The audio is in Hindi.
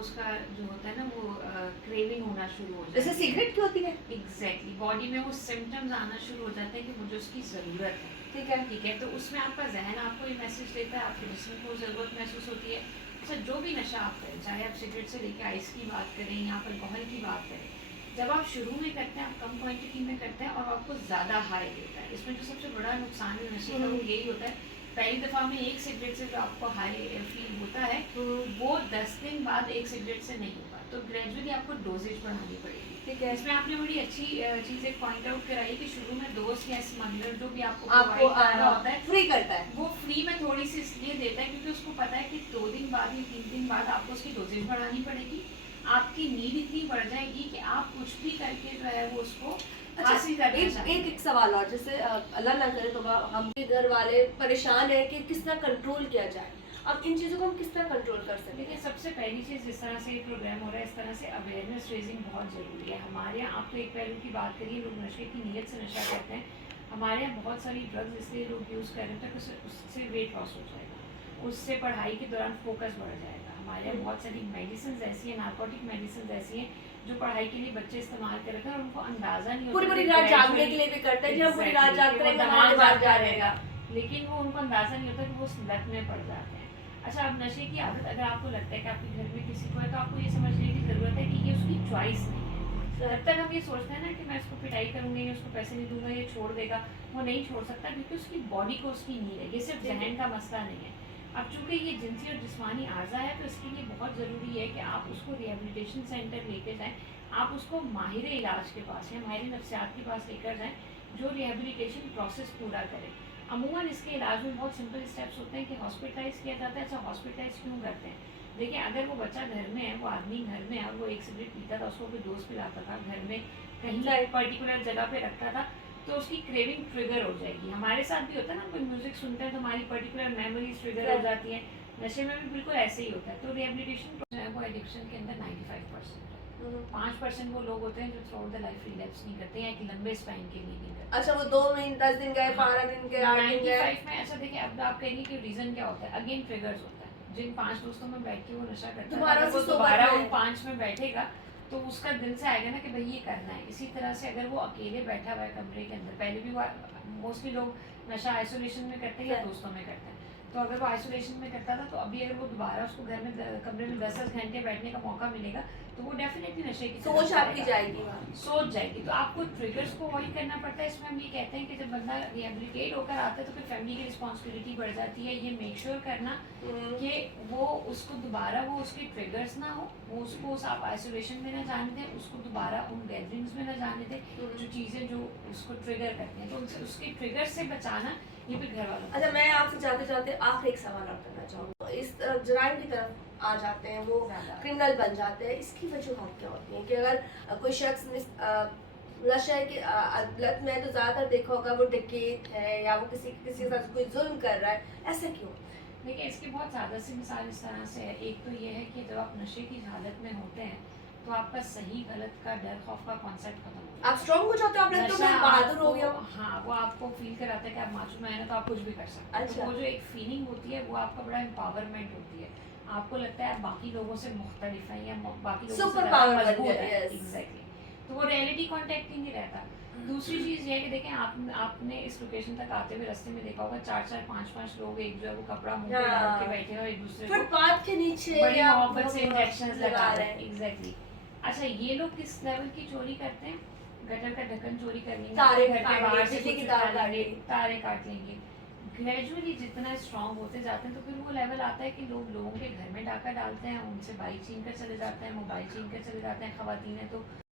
आपको उसका जो होता है ना वो क्रेविंग होना शुरू हो जाता जैसे है। सिगरेट की होती है। एग्जैक्टली बॉडी में वो सिम्टम्स आना शुरू हो जाते हैं कि मुझे उसकी ज़रूरत है। ठीक है, तो उसमें आपका जहन आपको ये मैसेज देता है, आपके जिस्म को ज़रूरत महसूस होती है। अच्छा, जो भी नशा आप करें, चाहे आप सिगरेट से लेकर आइस की बात करें या आप अल्कोहल की बात करें, जब आप शुरू में करते हैं आप कम क्वांटिटी में करते हैं और आपको ज़्यादा हाई देता है। इसमें जो सबसे बड़ा नुकसान है नशे का वो यही होता है, पहली दफ़ा में एक सिगरेट से जो आपको हाई फील होता है वो 10 दिन बाद एक सिगरेट से नहीं होगा। तो ग्रेजुअली आपको डोजेज बढ़ानी पड़ेगी। ठीक है। इसमें आपने बड़ी अच्छी चीज़ एक पॉइंट आउट कराई कि शुरू में दोस्त या स्मगलर जो भी आपको आपको प्रोवाइड कर रहा होता है फ्री करता है। वो फ्री में थोड़ी सी इसलिए देता है क्योंकि उसको पता है कि 2 दिन बाद या 3 दिन बाद आपको उसकी डोजेज बढ़ानी पड़ेगी। आपकी नीड इतनी बढ़ जाएगी कि आप कुछ भी करके जो है वो उसको हासिल करना एक चाहेंगे। एक सवाल और, जैसे अल्लाह ना करे तो हम घर वाले परेशान है कि किस तरह कंट्रोल किया जाए, अब इन चीज़ों को हम किस तरह कंट्रोल कर सकते देखिए, हैं? सबसे पहली चीज़ जिस तरह से ये प्रोग्राम हो रहा है इस तरह से अवेयरनेस रेजिंग बहुत ज़रूरी है। हमारे यहाँ आप तो एक पहलू की बात करिए, लोग नशे की नीयत से नशा करते हैं। हमारे यहाँ बहुत सारी ड्रग्स इसलिए लोग यूज़ कर रहे हैं तो उससे वेट लॉस हो जाएगा, उससे पढ़ाई के दौरान फोकस बढ़ जाएगा। हमारे यहाँ बहुत सारी मेडिसिन ऐसी हैं, नार्कोटिक मेडिसिन ऐसी हैं जो पढ़ाई के लिए बच्चे इस्तेमाल कर रहे हैं और उनको अंदाज़ा नहीं होता। पूरी रात जागने के लिए भी करते हैं कि हम पूरी रात जागते रहेंगे, हमारे दिमाग जा रहेगा, लेकिन वो उनको अंदाज़ा नहीं होता कि वो उस लत में पड़ जाते हैं। अच्छा, अब नशे की आदत अगर आपको लगता है कि आपके घर में किसी को है तो आपको ये समझने की ज़रूरत है कि ये उसकी चॉइस नहीं है। जब तक हम ये सोचते हैं ना कि मैं इसको पिटाई करूँगी या उसको पैसे नहीं दूंगा ये छोड़ देगा, वो नहीं छोड़ सकता क्योंकि उसकी बॉडी को उसकी नीड है। ये सिर्फ जहन का मसला नहीं है। अब चूंकि ये जिनसी और जिस्मानी आर्जा है तो इसके लिए बहुत ज़रूरी है कि आप उसको रिहेबिलिटेशन सेंटर लेके जाएँ, आप उसको माहिर इलाज के पास या माहिर नफ्सियात के पास लेकर जाएँ जो रिहेबिलिटेशन प्रोसेस पूरा करे। अमूमन इसके इलाज में बहुत सिंपल स्टेप्स होते हैं कि हॉस्पिटलाइज किया जाता है। अच्छा, हॉस्पिटलाइज क्यों करते हैं? देखिए, अगर वो बच्चा घर में है, वो आदमी घर में है और वो एक सिगरेट पीता था, उसको कोई दोस्त पिलाता था, घर में कहीं पर्टिकुलर जगह पे रखता था, तो उसकी क्रेविंग ट्रिगर हो जाएगी। हमारे साथ भी होता है ना, कोई म्यूजिक सुनते हैं तो हमारी पर्टिकुलर मेमोरीज ट्रिगर हो जाती हैं। नशे में भी बिल्कुल ऐसे ही होता है। तो रिहेबिलिटेशन जो है वो एडिक्शन के अंदर 95% है। 5% वो लोग होते हैं जो through out the life relapse नहीं करते हैं, एक लंबे स्पैन के लिए नहीं करते। अच्छा, वो 2 महीने 10 दिन गए, 12 दिन गए, 8 दिन गए। 95 में ऐसा देखिए, अब आप कहेंगे कि रीजन क्या होता है? अगेन ट्रिगर्स होता है। जिन 5 दोस्तों में बैठ के वो नशा करता है, अगर वो दोबारा उन 5 में बैठेगा तो उसका दिल से आएगा ना कि भाई ये करना है। इसी तरह से अगर वो अकेले बैठा हुआ है कमरे के अंदर, पहले भी वो मोस्टली लोग नशा आइसोलेशन में करते हैं या दोस्तों में करते हैं, तो अगर वो आइसोलेशन में करता था तो अभी अगर वो दोबारा उसको घर में कमरे में 10-10 घंटे बैठने का मौका मिलेगा तो वो डेफिनेटली नशे की सोच आपकी जाएगी वहाँ। सोच जाएगी। तो आपको ट्रिगर्स को अवॉइड करना पड़ता है। इसमें हम ये कहते हैं कि जब बंदा रिहेबिलिटेट होकर आता है तो फिर फैमिली की रिस्पॉन्सिबिलिटी बढ़ जाती है ये मेक श्योर करना कि वो उसको दोबारा वो उसके ट्रिगर्स ना हो, वो उसको उस आप आइसोलेशन में ना जाने दें, उसको दोबारा उन गैदरिंग्स में ना जाने दें जो चीज़ें जो उसको ट्रिगर करती हैं, तो उनसे उसके ट्रिगर से बचाना ये भी घर वालों। अच्छा, मैं आपसे जाते जाते आखिरी एक सवाल और करना चाहूँगा। इस जराइम की तरफ आ जाते हैं, वो क्रिमिनल बन जाते हैं, इसकी वजूहत क्या होती है कि अगर कोई शख्स नशे की लत में तो ज़्यादातर देखा होगा वो डकैत है या वो किसी के साथ कोई जुल्म कर रहा है, ऐसा क्यों? देखिए, इसकी बहुत ज़्यादा सी मिसाल इस तरह से है। एक तो ये है कि जब आप नशे की हालत में होते हैं तो आपका सही गलत का डर खौफ का कॉन्सेप्ट खत्म हो जाता है। आप स्ट्रॉन्ग हो जाते हो, आप लगते हो मैं बहादुर हो गया हूँ। हाँ, वो आपको फील कराता है कि आप मासूम है ना तो आप कुछ भी कर सकते हैं। अच्छा। तो वो जो एक फीलिंग होती है वो आपका बड़ा एम्पावरमेंट होती है। आपको लगता है आप बाकी लोगों से मुख्तलिफ हैं या बाकी लोगों से सुपर पावर बन गए। एग्जैक्टली। तो वो रियलिटी कॉन्टेक्ट ही नहीं रहता। दूसरी चीज़ ये है कि देखें, आपने इस लोकेशन तक आते हुए रास्ते में देखा होगा 4-4 5-5 लोग एक जो है वो कपड़ा मुंह पे डाल के बैठे हैं और एक दूसरे को फुटपाथ के नीचे बड़ी मोहब्बत से इंजेक्शन लगा रहे हैं। एग्जैक्टली। अच्छा, ये लोग किस लेवल की चोरी करते हैं? गटर का ढक्कन चोरी कर लेंगे, तारे घर के बाहर से बिजली की कुछ तार उठा काट लेंगे, लेंगे। तारे काट लेंगे। ग्रेजुअली जितना स्ट्रांग होते जाते हैं तो फिर वो लेवल आता है कि लोग लोगों के घर में डाका डालते हैं, उनसे बाइक छीन कर चले जाते हैं, मोबाइल छीन कर चले जाते हैं, खवातीन है तो